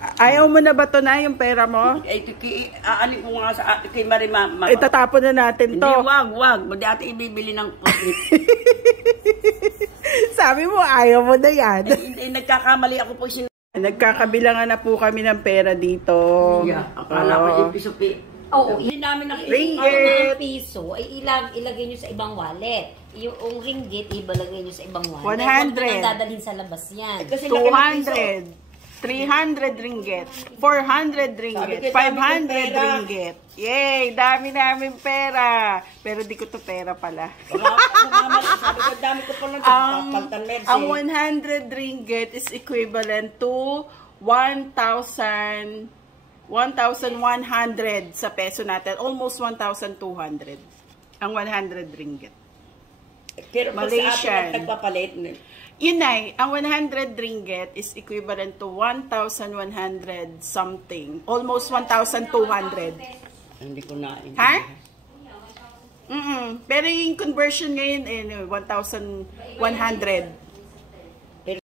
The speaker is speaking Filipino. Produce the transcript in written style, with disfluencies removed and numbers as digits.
Ayaw mo na ba ito na yung pera mo? Aanin ko nga sa kay Marima. Itatapon na natin to. Hindi, wag. Hindi ate ibibili ng pusit. Sabi mo, ayaw mo na yan. Hindi, nagkakamali ako po Nagkakabilangan na po kami ng pera dito. Yeah, akala ko yung piso-pi. Oo, hindi namin ringgit. Ang piso ay ilagay nyo sa ibang wallet. Yung ringgit, ibalagay nyo sa ibang wallet. 100. Huwag dadalhin sa labas yan. 200. 300 ringgit, 400 ringgit, 500 ringgit. Yay! Dami namin pera. Pero di ko to pera pala. Ang 100 ringgit is equivalent to 1,100 sa peso natin. Almost 1,200. Ang 100 ringgit. Pero Malaysian. Nagpapalit. Yun ay, ang 100 ringgit is equivalent to 1,100 something. Almost 1,200. Hindi ko na. Ha? Pero yung conversion ngayon, 1,100.